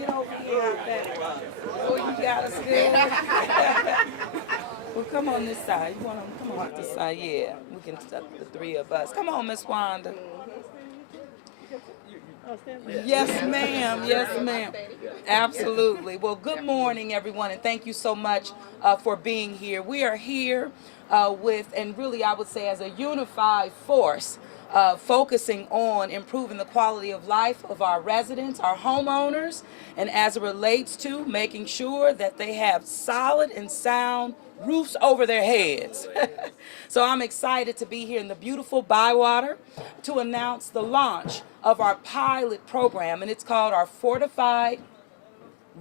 Get over here, I bet. Oh, you got us good. Well, come on this side. You want to come on this side? Yeah, we can the three of us. Come on, Miss Wanda. Yes, ma'am. Yes, ma'am. Absolutely. Well, good morning, everyone, and thank you so much for being here. We are here and really, I would say, as a unified force, focusing on improving the quality of life of our residents, our homeowners, and as it relates to making sure that they have solid and sound roofs over their heads. So I'm excited to be here in the beautiful Bywater to announce the launch of our pilot program, and it's called our Fortified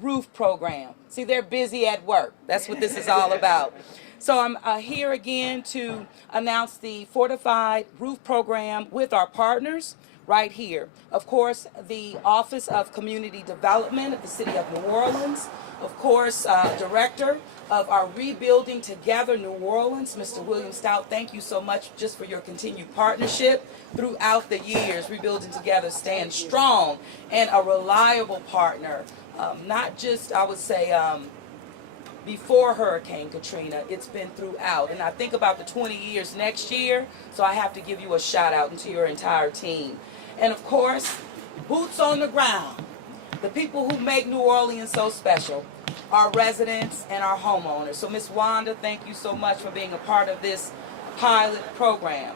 Roof Program. See, they're busy at work. That's what this is all about. So I'm here again to announce the Fortified Roof Program with our partners right here. Of course, the Office of Community Development of the City of New Orleans. Of course, Director of our Rebuilding Together New Orleans, Mr. William Stout. Thank you so much just for your continued partnership throughout the years. Rebuilding Together stands strong and a reliable partner. Not just, I would say, before Hurricane Katrina, it's been throughout. And I think about the 20 years next year, so I have to give you a shout out to your entire team. And of course, boots on the ground, the people who make New Orleans so special, our residents and our homeowners. So Ms. Wanda, thank you so much for being a part of this pilot program.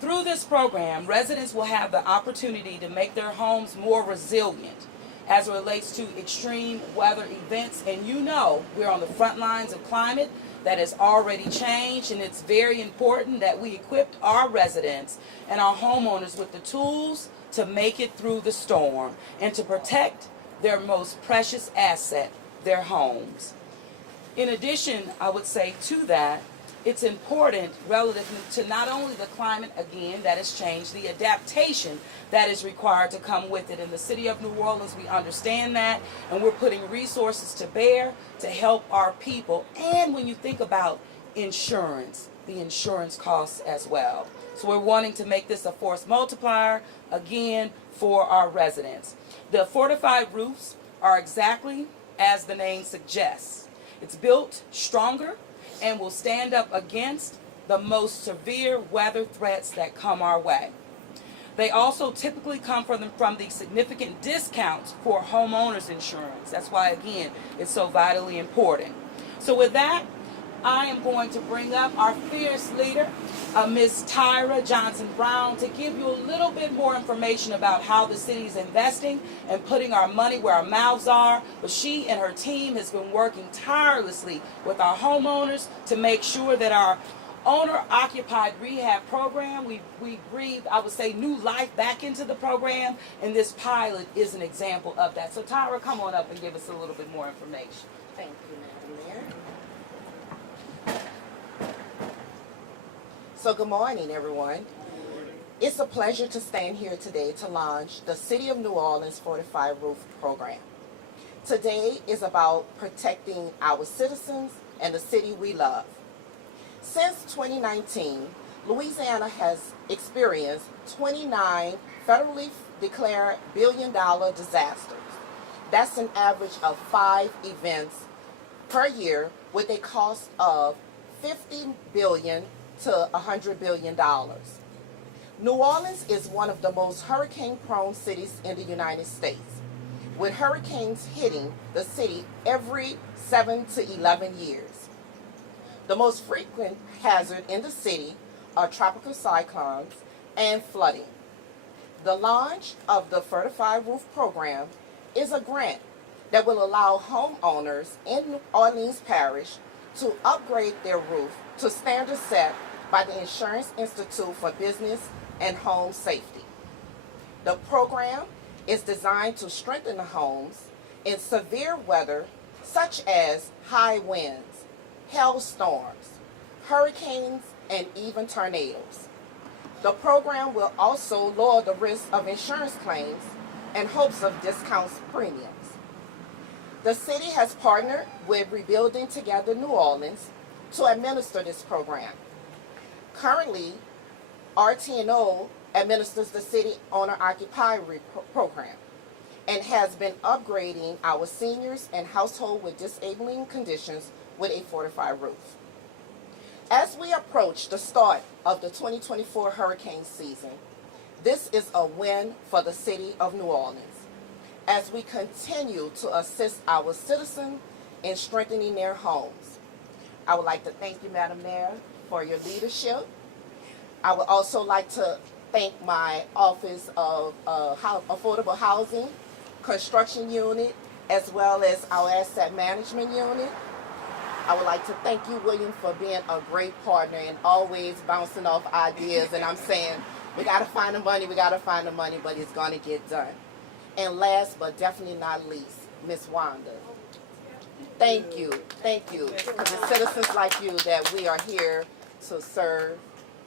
Through this program, residents will have the opportunity to make their homes more resilient as it relates to extreme weather events. And you know, we're on the front lines of climate that has already changed, and it's very important that we equip our residents and our homeowners with the tools to make it through the storm and to protect their most precious asset, their homes. In addition, I would say to that, it's important relative to not only the climate, again, that has changed, the adaptation that is required to come with it. In the City of New Orleans, we understand that, and we're putting resources to bear to help our people. And when you think about insurance, the insurance costs as well. So we're wanting to make this a force multiplier, again, for our residents. The fortified roofs are exactly as the name suggests. It's built stronger and will stand up against the most severe weather threats that come our way. They also typically come from the significant discounts for homeowners insurance. That's why, again, it's so vitally important. So with that, I am going to bring up our fierce leader, Ms. Tyra Johnson-Brown, to give you a little bit more information about how the city is investing and putting our money where our mouths are. But she and her team has been working tirelessly with our homeowners to make sure that our owner-occupied rehab program, we breathed, I would say, new life back into the program, and this pilot is an example of that. So Tyra, come on up and give us a little bit more information. Thank you, Madam Mayor. So good morning, everyone. It's a pleasure to stand here today to launch the City of New Orleans Fortified Roof Program. Today is about protecting our citizens and the city we love. Since 2019, Louisiana has experienced 29 federally declared billion-dollar disasters. That's an average of 5 events per year with a cost of $50 billion to $100 billion. New Orleans is one of the most hurricane-prone cities in the United States, with hurricanes hitting the city every 7 to 11 years. The most frequent hazard in the city are tropical cyclones and flooding. The launch of the Fortified Roof Program is a grant that will allow homeowners in New Orleans Parish to upgrade their roof to standards set by the Insurance Institute for Business and Home Safety. The program is designed to strengthen the homes in severe weather such as high winds, hailstorms, hurricanes, and even tornadoes. The program will also lower the risk of insurance claims in hopes of discounts premiums. The city has partnered with Rebuilding Together New Orleans to administer this program. Currently, RT&O administers the city owner-occupied program. and has been upgrading our seniors and household with disabling conditions with a fortified roof. As we approach the start of the 2024 hurricane season, this is a win for the city of New Orleans as we continue to assist our citizens in strengthening their homes. I would like to thank you, Madam Mayor, for your leadership. I would also like to thank my Office of Affordable Housing, Construction Unit, as well as our Asset Management Unit. I would like to thank you, William, for being a great partner and always bouncing off ideas. And I'm saying, we got to find the money, but it's going to get done. And last but definitely not least, Miss Wanda. Thank you. Because it's citizens like you that we are here to serve,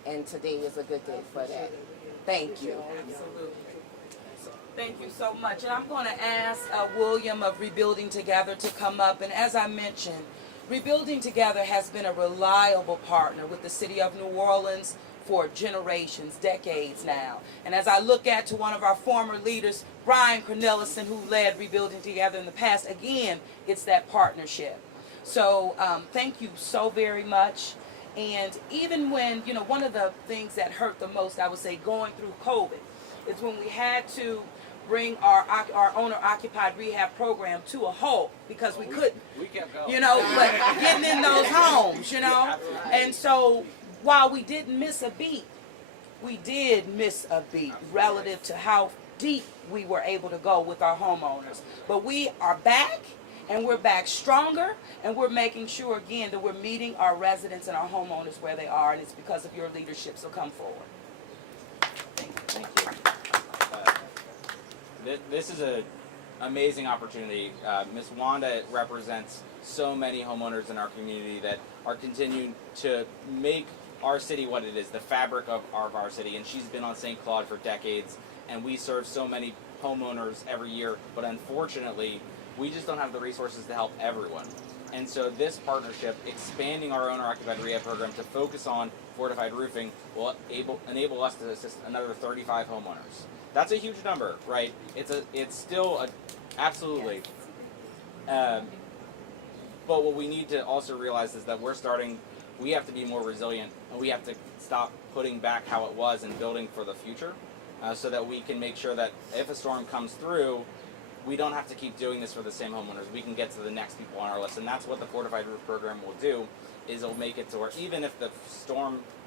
and today is a good day for that. Thank you. Absolutely. Thank you so much. And I'm going to ask William of Rebuilding Together to come up. And as I mentioned, Rebuilding Together has been a reliable partner with the city of New Orleans for generations, decades now. And as I look at to one of our former leaders, Brian Cornelison, who led Rebuilding Together in the past, again, it's that partnership. So thank you so very much. And even when, one of the things that hurt the most, I would say, going through COVID, is when we had to bring our owner-occupied rehab program to a halt because we couldn't, we kept going. but getting in those homes, And so while we didn't miss a beat, we did miss a beat relative to how deep we were able to go with our homeowners. But we are back, and we're back stronger, and we're making sure, again, that we're meeting our residents and our homeowners where they are, and it's because of your leadership, so come forward. Thank you. This is an amazing opportunity. Ms. Wanda represents so many homeowners in our community that are continuing to make our city what it is, the fabric of our city. And she's been on St. Claude for decades, and we serve so many homeowners every year. But unfortunately, we just don't have the resources to help everyone. And so this partnership, expanding our owner-occupied rehab program to focus on fortified roofing, will enable us to assist another 35 homeowners. That's a huge number, right? It's still absolutely. But what we need to also realize is that we have to be more resilient, and we have to stop putting back how it was and building for the future, so that we can make sure that if a storm comes through, we don't have to keep doing this for the same homeowners. We can get to the next people on our list, and that's what the Fortified Roof Program will do, is it'll make it to where even if the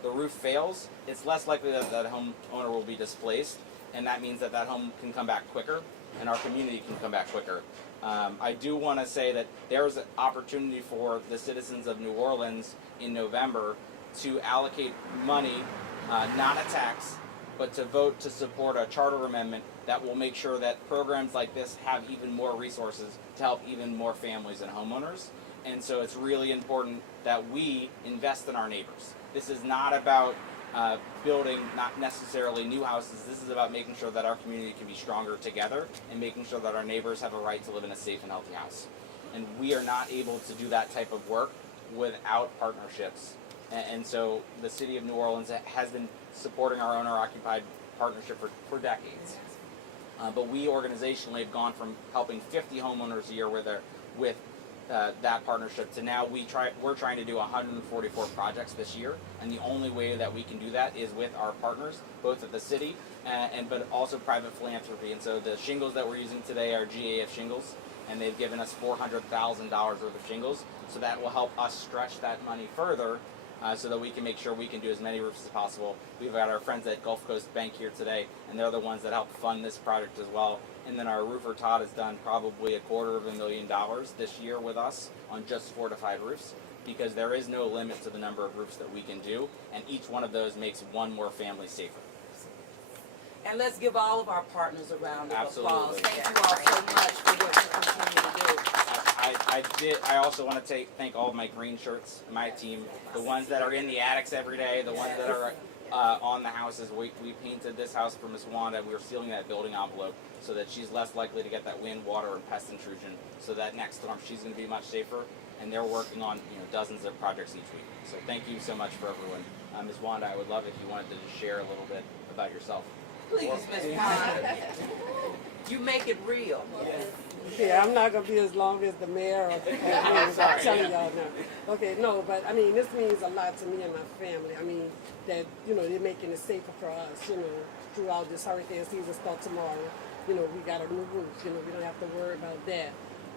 roof fails, it's less likely that that homeowner will be displaced, and that means that home can come back quicker, and our community can come back quicker. I do want to say that there's an opportunity for the citizens of New Orleans in November to allocate money, not a tax, but to vote to support a charter amendment that will make sure that programs like this have even more resources to help even more families and homeowners. And so it's really important that we invest in our neighbors. This is not about building not necessarily new houses. This is about making sure that our community can be stronger together and making sure that our neighbors have a right to live in a safe and healthy house. And we are not able to do that type of work without partnerships. And so the city of New Orleans has been supporting our owner-occupied partnership for decades. But we organizationally have gone from helping 50 homeowners a year with that partnership to now we're trying to do 144 projects this year, and the only way that we can do that is with our partners, both at the city but also private philanthropy. And so the shingles that we're using today are GAF shingles, and they've given us $400,000 worth of shingles, so that will help us stretch that money further, so that we can make sure we can do as many roofs as possible. We've got our friends at Gulf Coast Bank here today, and they're the ones that help fund this project as well. And then our roofer Todd has done probably $250,000 this year with us on just fortified roofs, because there is no limit to the number of roofs that we can do, and each one of those makes one more family safer. And let's give all of our partners a round of applause. Absolutely. Thank you all so much for what you continue to do. I also want to thank all of my green shirts, my team, the ones that are in the attics every day, the ones that are on the houses. We painted this house for Miss Wanda. We were sealing that building envelope so that she's less likely to get that wind, water, and pest intrusion, so that next storm she's going to be much safer. And they're working on dozens of projects each week. So thank you so much for everyone. Ms. Wanda, I would love if you wanted to just share a little bit about yourself. Please, Ms. Wanda. You make it real. Yeah, I'm not gonna be as long as the mayor or the I'm telling y'all now. Okay, no, but I mean, this means a lot to me and my family. I mean, that, you know, they're making it safer for us, you know, throughout this hurricane season start tomorrow. You know, we got a new roof, you know, we don't have to worry about that.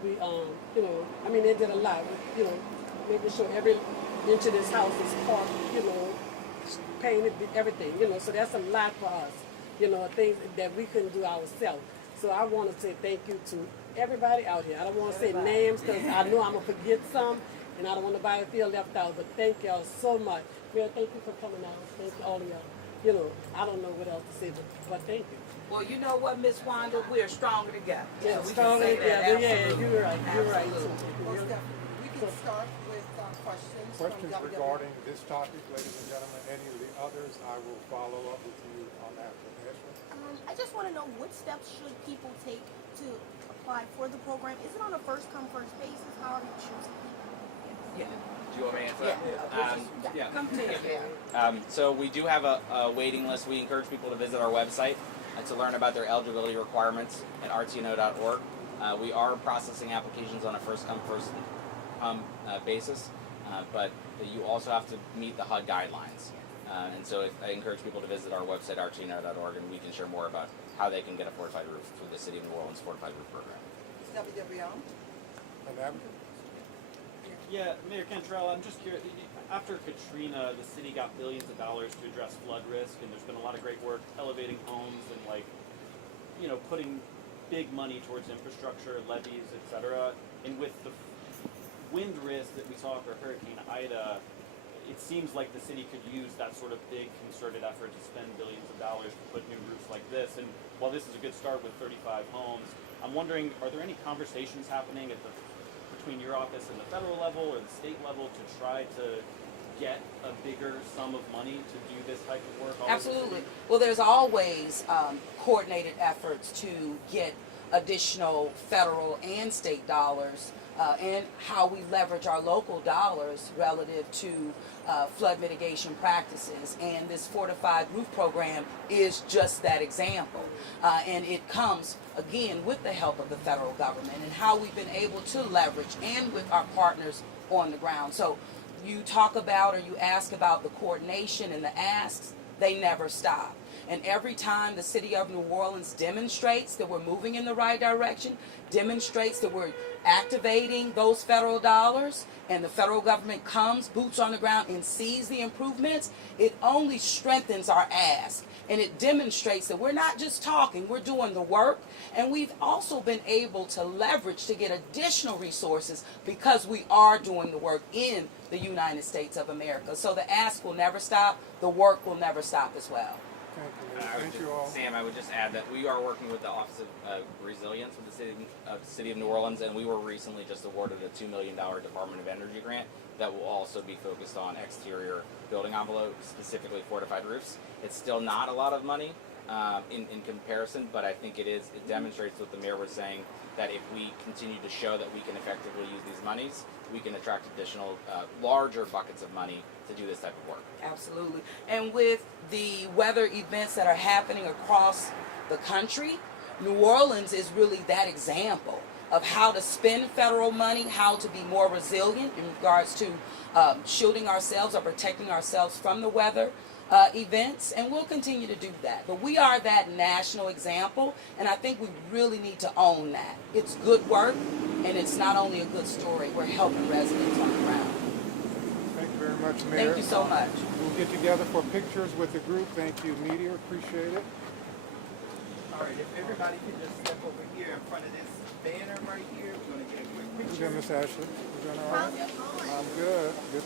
We, you know, I mean, they did a lot, you know, making sure every inch of this house is parked, you know, painted, everything, you know, so that's a lot for us, you know, things that we couldn't do ourselves. So I want to say thank you to everybody out here. I don't want to say names because I know I'm going to forget some, and I don't want nobody to feel left out, but thank y'all so much. Well, thank you for coming out. Thank you, all of y'all. You know, I don't know what else to say, but thank you. Well, you know what, Miss Wanda, we're stronger together. Yeah, So we can stronger say that. together. Yeah, Absolutely. you're right. You're right. Absolutely. Most definitely. We can start with questions. Questions from regarding this topic, ladies and gentlemen. Any of the others, I will follow up with you on that. I just want to know, what steps should people take to apply for the program? Is it on a first come first basis? How are you choosing people? Yeah. Do you want me to answer? Yeah. Come to you. So we do have a waiting list. We encourage people to visit our website to learn about their eligibility requirements at rtno.org. We are processing applications on a first come first basis, but you also have to meet the HUD guidelines. And so I encourage people to visit our website, rtno.org, and we can share more about how they can get a fortified roof through the City of New Orleans Fortified Roof Program. WWL. An advocate? Yeah, Mayor Cantrell, I'm just curious. After Katrina, the city got billions of dollars to address flood risk, and there's been a lot of great work elevating homes and, like, you know, putting big money towards infrastructure, levees, etc. And with the wind risk that we saw for Hurricane Ida, it seems like the city could use that sort of big concerted effort to spend billions of dollars to put new roofs like this. And while this is a good start with 35 homes, I'm wondering, are there any conversations happening between your office and the federal level or the state level to try to get a bigger sum of money to do this type of work? Absolutely. Well, there's always coordinated efforts to get additional federal and state dollars and how we leverage our local dollars relative to flood mitigation practices. And this Fortified Roof Program is just that example. And it comes, again, with the help of the federal government and how we've been able to leverage and with our partners on the ground. So you talk about or you ask about the coordination and the asks, they never stop. And every time the City of New Orleans demonstrates that we're moving in the right direction, demonstrates that we're activating those federal dollars, and the federal government comes, boots on the ground, and sees the improvements, it only strengthens our ask. And it demonstrates that we're not just talking, we're doing the work. And we've also been able to leverage to get additional resources because we are doing the work in the United States of America. So the ask will never stop, the work will never stop as well. Thank you all. Sam, I would just add that we are working with the Office of Resilience with the City of New Orleans, and we were recently just awarded a $2 million Department of Energy grant that will also be focused on exterior building envelope, specifically fortified roofs. It's still not a lot of money in comparison, but I think it demonstrates what the mayor was saying, that if we continue to show that we can effectively use these monies, we can attract additional larger buckets of money to do this type of work. Absolutely. And with the weather events that are happening across the country, New Orleans is really that example of how to spend federal money, how to be more resilient in regards to shielding ourselves or protecting ourselves from the weather events, and we'll continue to do that. But we are that national example, and I think we really need to own that. It's good work, and it's not only a good story, we're helping residents on the ground. Thank you very much, Mayor. Thank you so much. We'll get together for pictures with the group. Thank you, media. Appreciate it. All right, if everybody can just step over here in front of this banner right here, we're going to get a quick picture. We're good, Miss Ashley. You doing all right? I'm good. Good.